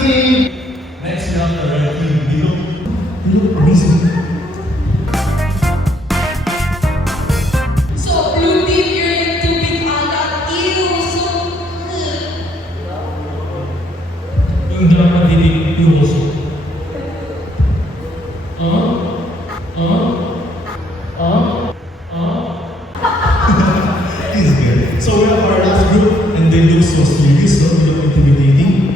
team. Next, we have the red team. You look amazing. So, blue team, you're into big alat. Ew, so... Yung drama din yung uso. This is good. So we have our last group, and they look so serious, no? They look intimidating.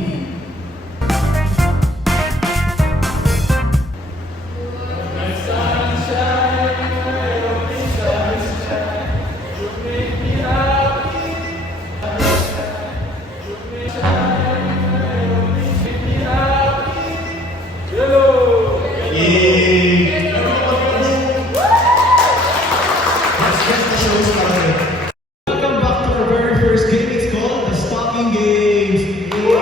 Yay! Let's get the show started. Welcome back to our very first game. It's called the Stocking Games. Yay!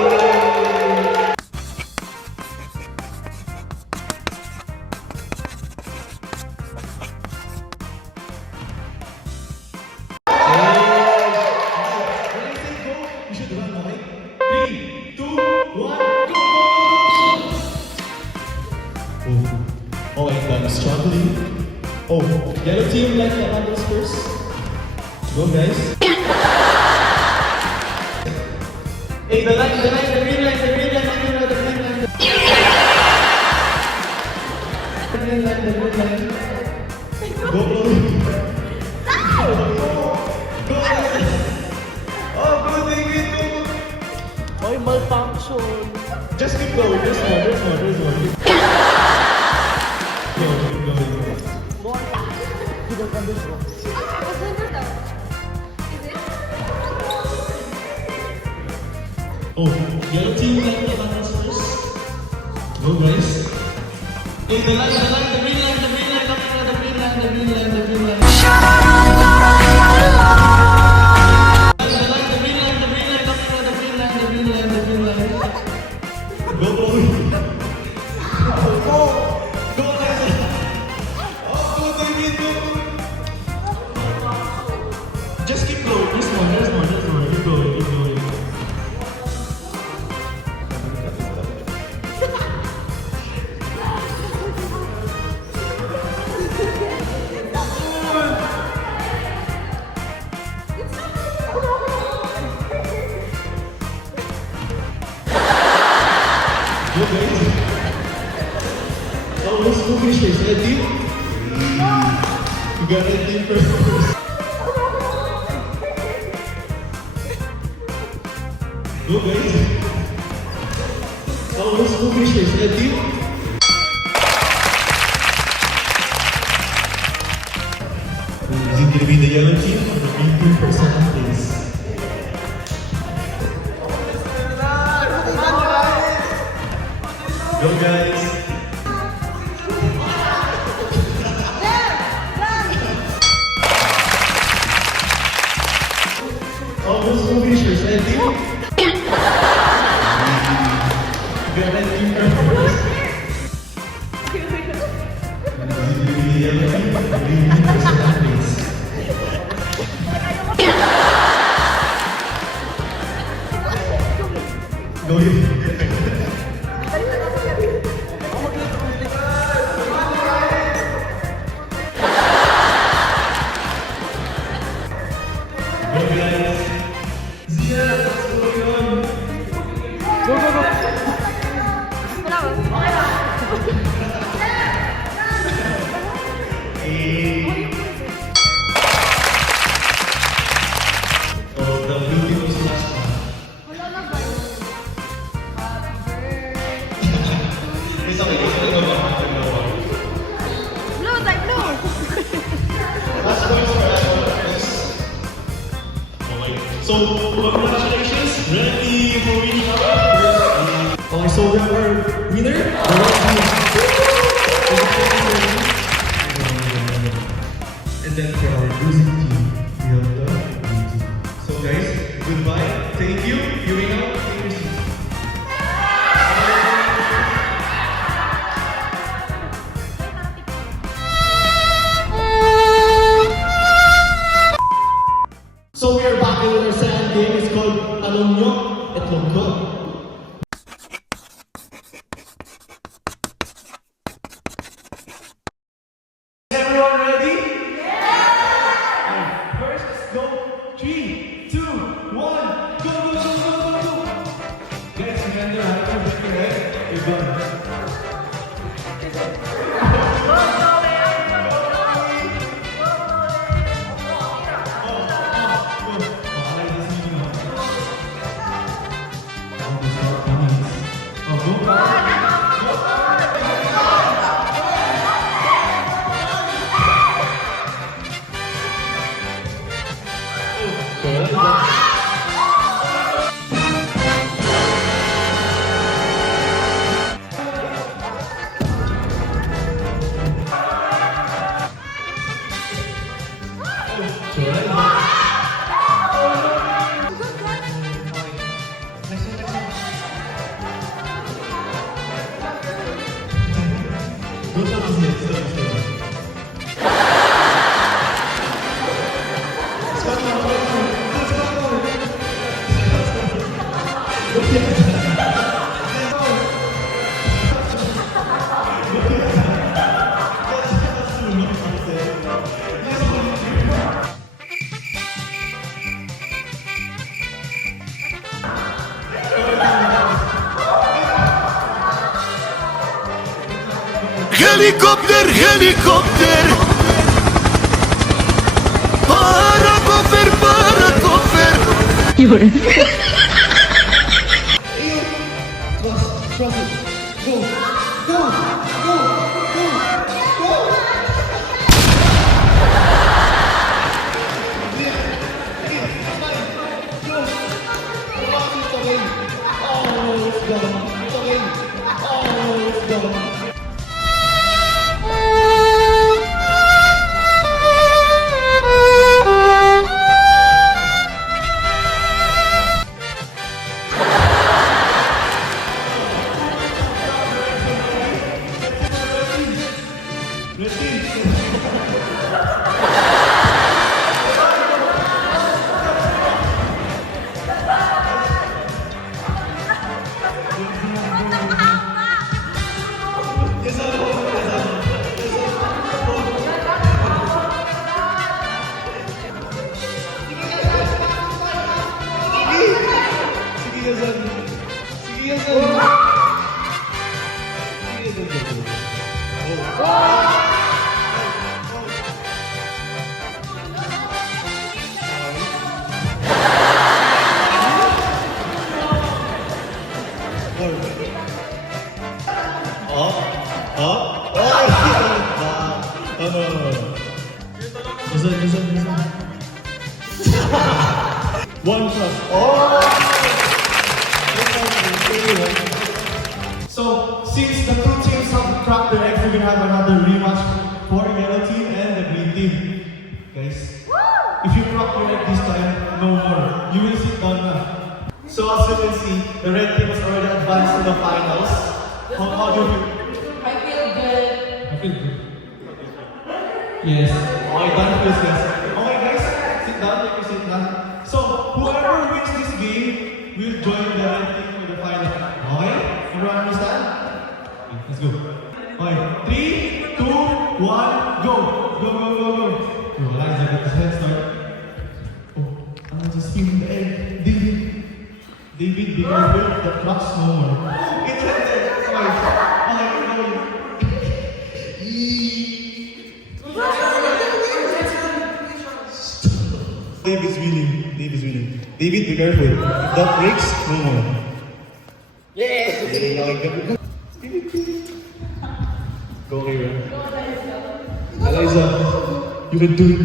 When I say go, you should run, okay? 3, 2, 1, go! Oh, I'm struggling. Oh, yellow team, like the handles first. Go, guys. Hey, the green line, the green line, the green line. The green line. Go, go. Go, guys. Oh, go, David, go. Oy, malfunction. Just keep going, there's one. Go. Oh, yellow team like the handles first. Go, guys. Hey, the green line. Go, go. Go, guys. Oh, go, David, go. Just keep going. There's more. Keep going. Go, guys. Oh, let's go finish this. Red team? You got red team first. Go, guys. Oh, let's go finish this. Red team? Is it gonna be the yellow team or the green team for second place? Go, guys. Oh, let's go finish this. Red team? You got red team first. Is it gonna be the yellow team or the green team for second place? Go, you. So, congratulations, red team for winning our first. Okay, so we have our winner, the red team. And then for our losing team, we have the blue team. So guys, goodbye, thank you, you may now take your seats. So we are back with our second game. It's called Tanong Nyo, Itlog Ko. Helikopter, helikopter. Paracofer, paracofer. Trust it. Go. Oh, it's gone. It's okay. Oh, it's gone. One shot. So, since the two teams have cracked their eggs, we're gonna have another rematch for yellow team and the green team. Guys, if you crack your egg this time, no more. You will sit down now. So, as you can see, the red team has already advanced to the finals. How do you feel? I feel good. Yes. Okay, done feels yes. Okay guys, sit down, take your seat down. So, whoever wins this game will join the red team for the final. Okay? Everyone understand? Okay, let's go. Okay, 3, 2, 1, go! Go, go, go, go! Yo, Liza, get this head start. Oh, I'm just spinning the egg. David, be careful, the cracks no more. It's ended! Okay, okay, go. David's winning. David, be careful. If that breaks, no more. Yeah! Go, Kira. Eliza, you can do it.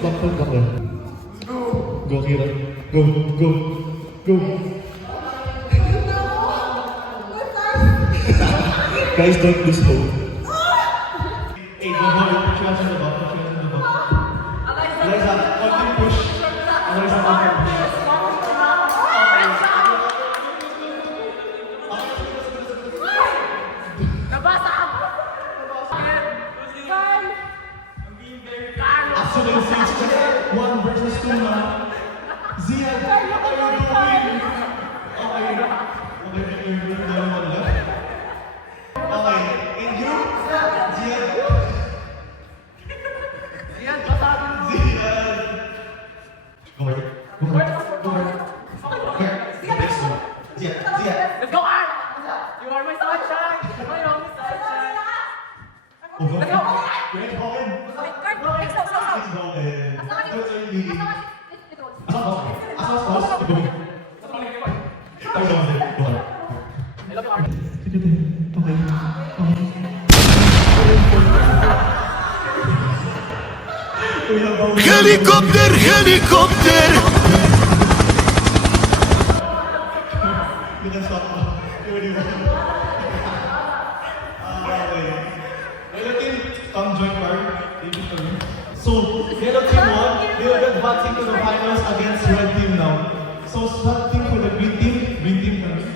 Back. Go, Kira. Go. Guys, don't lose hope. Hey, go, put your hands on the back, Eliza, one push. Eliza, one push. Absolutely, it's just 1 versus 2 now. Ziad, what are you doing? Okay, you're doing the one left. Okay, and you? Ziad. Go ahead. Ziad. Let's go, Art! You are my sunshine! You are my sunshine! Let's go. Great, Colin. Let's go. I love you, Art. Helikopter, helikopter. You can stop now. Okay. Yellow team, come join card. So, yellow team won. They will be advancing to the finals against red team now. So, starting for the green team coming.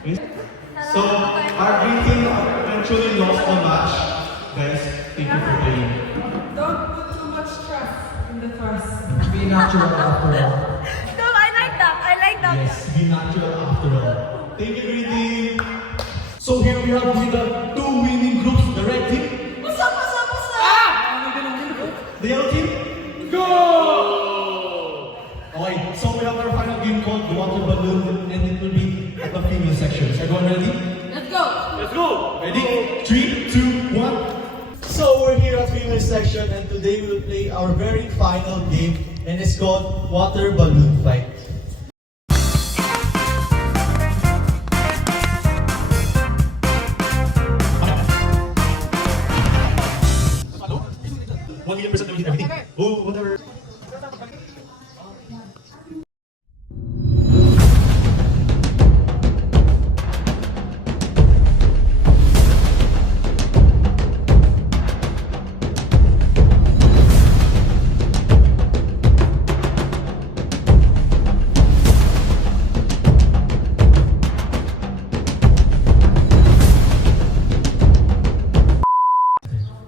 Okay. So, our green team eventually lost the match. Guys, thank you for playing. Don't put too much trust in the first. Be natural after all. No, I like that. I like that. Yes, be natural after all. Thank you, green team. So here we have the two winning groups, the red team, What's up? What's up? What's up? the yellow team. Go! Okay, so we have our final game called the water balloon, and it will be at the female section. Is everyone ready? Let's go. Let's go! Ready? 3, 2, 1. So we're here at female section, and today we will play our very final game, and it's called water balloon fight. One million percent everything. Oh, whatever.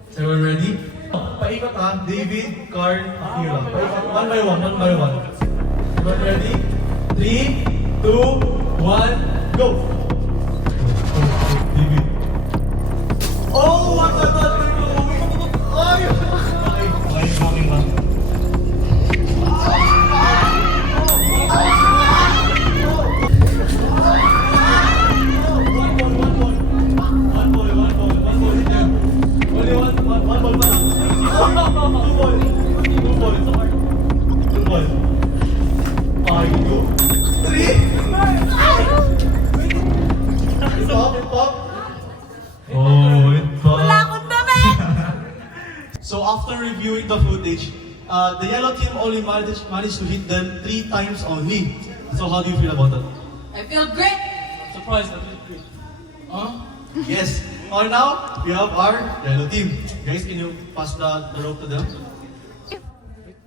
Is everyone ready? Paikot ha, David, Carl, Akira. Paikot, one by one. Everyone ready? 3, 2, 1, go! David. Oh, what the fuck? Ay! Okay, walking back. One ball. Only one ball pa lang. Two ball. 5, 2, 3. Pop. Oh, it popped. Wala akong dami. So after reviewing the footage, the yellow team only managed to hit them 3 times only. So how do you feel about that? I feel great. Surprise, I feel good. Yes. Okay, now we have our yellow team. Guys, can you pass the rope to them?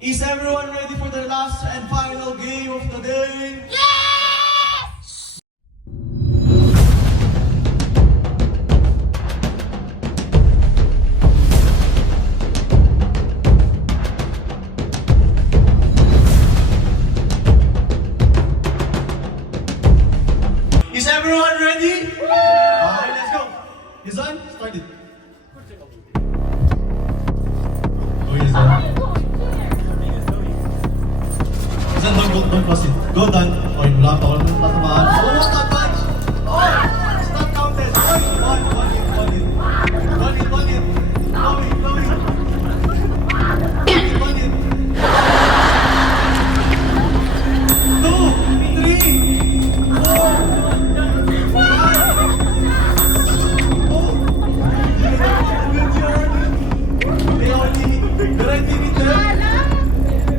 Is everyone ready for the last and final game of the day? Is everyone ready? Okay, let's go. Izan, start it. Oh, Izan. Izan, don't pass it. Go, Dan. Okay, wala pa ako lang tatamaan. Oh, what a punch! Oh, it's not counted. One hit. One hit. 2, 3, 4. The right team hit them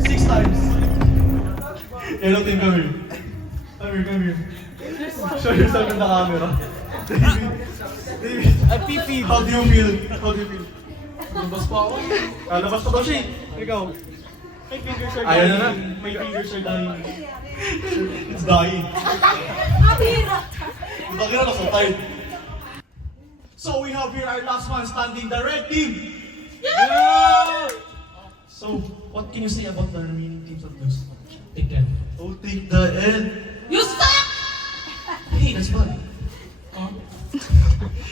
6 times. Yellow team, come here. Come here. Show yourself in the camera. David. I'm PP. How do you feel? Labas pa ako. Labas pa daw siya. Ikaw. My fingers are dying. Ayaw na. My fingers are dying. It's dying. Bakit na so tired? So we have here our last one standing, the red team. Yeah! So, what can you say about the remaining teams that lose? Take them. Oh, take the L. You suck. Hey, that's fun.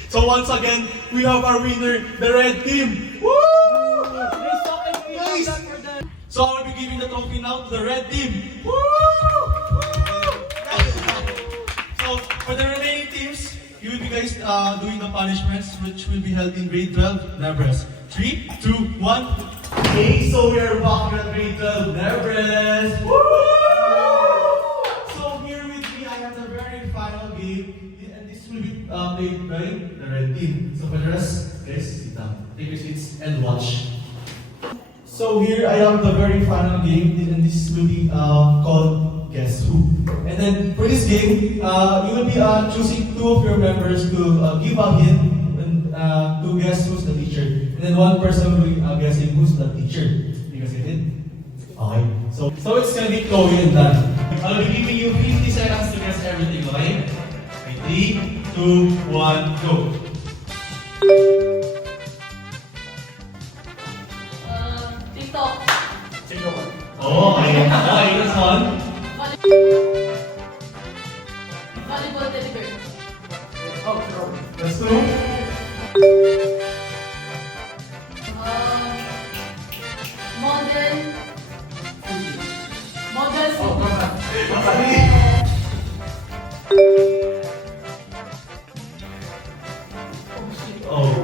So once again, we have our winner, the red team. Woo! Nice. So I will be giving the trophy now to the red team. Woo! So for the remaining teams, you will be guys doing the punishments, which will be held in grade 12, Nebres. 3, 2, 1. Okay, so we are back here at grade 12, Nebres. Woo! So here with me, I have the very final game, and this will be played by the red team. So for the rest, guys, sit down, take your seats, and watch. So here I have the very final game, and this will be called Guess Who. And then for this game, you will be choosing two of your members to give a hint and to guess who's the teacher. And then one person will be guessing who's the teacher. You guys get it? Okay. So it's gonna be Chloe and Dan. I'll be giving you 50 seconds to guess everything, okay? Okay, 3, 2, 1, go. TikTok. Oh, okay. Okay, that's one. Volleyball delivery. That's two. Model. Model. Oh.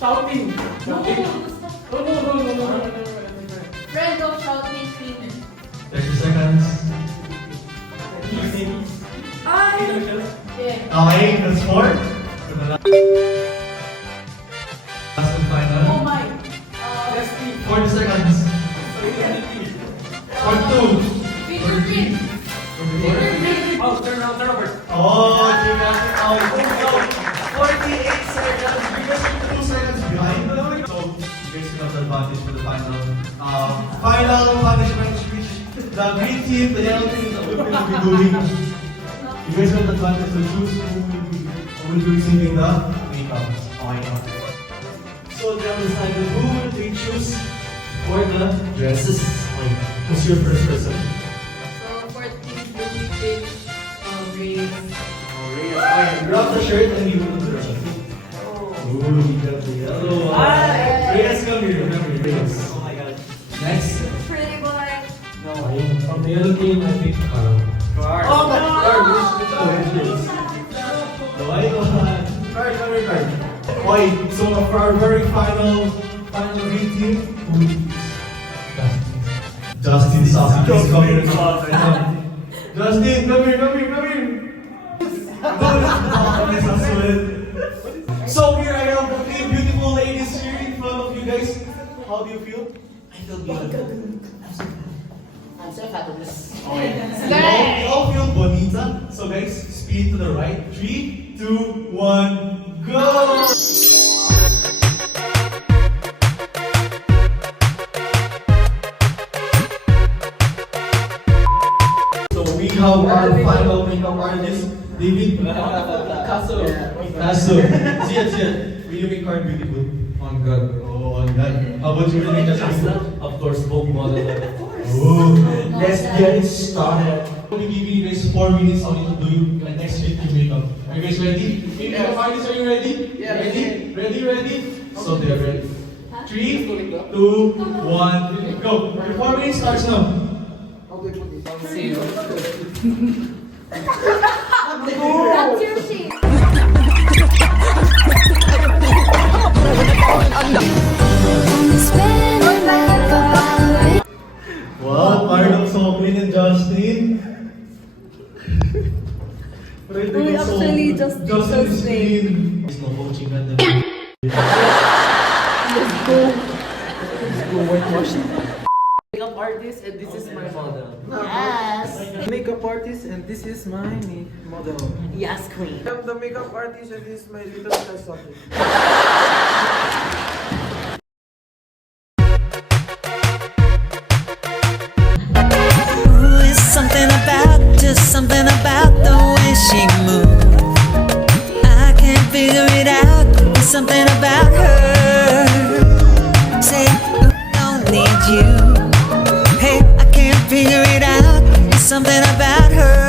Shouting. Friend of shouting cleaner. 30 seconds. Yeah. Okay, that's four. For the last and Oh final. my. 40 seconds. For two. Feature trip. Oh, turn over. Oh, you got it out. So, 48 seconds. Because you're 2 seconds behind. So, you guys have the advantage for the final. Final punishment, which the green team, the yellow team, will be doing. You guys have the advantage to choose who will be receiving the makeup. Okay. So, they have decided who will they choose for the dresses. Okay. Who's your first person? So for team blue, we pick green. Grab the shirt and you will do the rest. Oh, we got the yellow one. Reyes, come here. Remember, Reyes. Oh my god. Next. Pretty boy. From the other team, I think Card. Oh, my God. So, I go on. Card, come here, card. Okay, so for our very final green team, who is Justin Sassy. Please come here. Justin, come here. So here I have the three beautiful ladies here in front of you guys. How do you feel? I feel good. I'm so fabulous. We all feel bonita. So guys, speed to the right. 3, 2, 1, go! So we have our final makeup artist, David Caso. Ziad, will you make her beautiful? on God. Oh, on God. How about you, really, Justin? Of course, Vogue model. Oh, let's get it started. I'll be giving you guys 4 minutes only to do your next 50 makeup. Are you guys ready? Makeup artists, are you ready? Yeah. Ready? So they're ready. 3, 2, 1, go. Your 4 minutes starts now. See you. That's your shit. Wow, Marlon Soblin and Justin. Uy, actually, Justin is Spain. clean. There's no coaching at the Makeup artist and this is my model. Yes. Makeup artist and this is my model. Yes, queen. I'm the makeup artist and this is my little test subject. Ooh, it's something about the way she moves. I can't figure it out. It's something about her. Say, ooh, don't need you. Hey, I can't figure it out. It's something about her.